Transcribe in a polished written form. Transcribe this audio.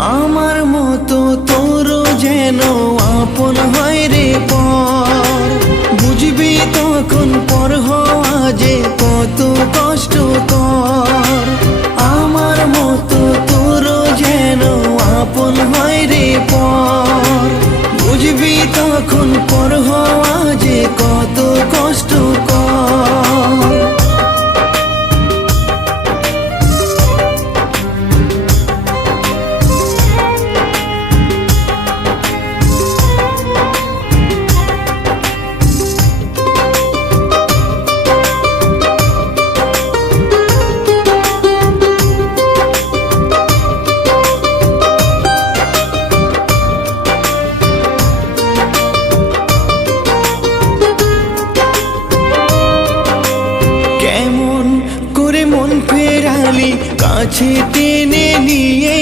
আমার মতো তোরও যেন আপন হয় রে পর, বুঝবি তখন পর হওয়া যে কত কষ্টকর। আমার মতো তোরও যেন আপন হয় রে পর, বুঝবি তখন পর হওয়া যে কত কষ্টকর। কেমন করে মন ফেরালি কাছে টেনে নিয়ে,